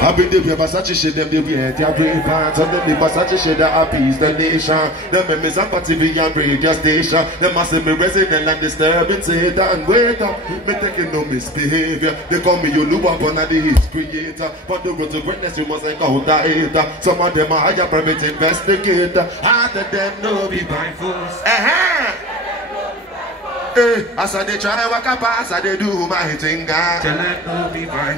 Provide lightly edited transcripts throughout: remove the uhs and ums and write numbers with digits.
I've been the Versace shit, them the wear their brave pants. And them the Versace shit that appease the nation. Them members of TV and radio station. Them must me resident and disturbing Satan. Wait up, me taking no misbehavior. They call me Yoluwa, one of the hit creator. But the road to greatness you must encounter hater. Some of them are higher private investigator. Half of them no be by force. As I they try to walk up, as I they do my thing, tell them no be by.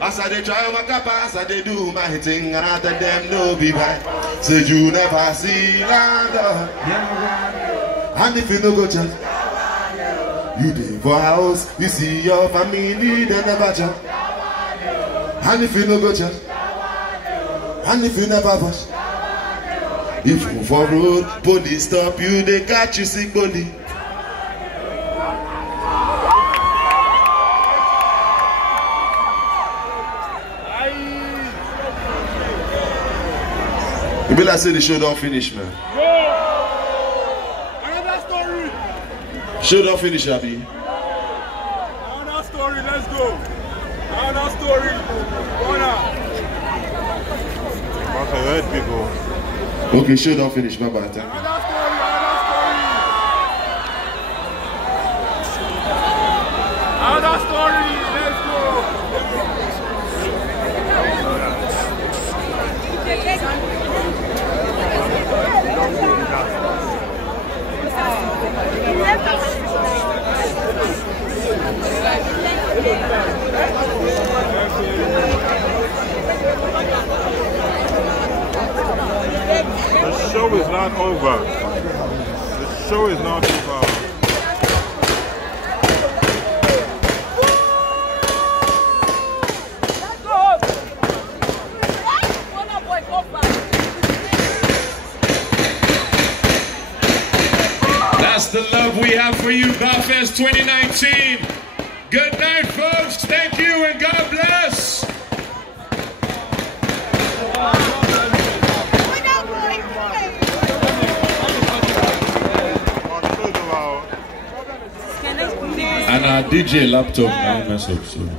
As I they try to walk up, as I they do my thing, and I tell them no be by. So you never see land, and if you no go church, you dey for house, you see your family, they never church. And if you no go church, and if you never wash. If you for road, police stop you, they catch you sick body. You be like say the show don't finish, man. Another story. Show don't finish, Abi. Another story, let's go. Another story. Okay, let people. Okay, show don't finish, bye bye. Thank you. Another story, another story, let's go. The show is not over. The show is not over. That's the love we have for you, Godfest 2019. Good night, folks. Thank you and God bless. And our DJ laptop now mess up soon.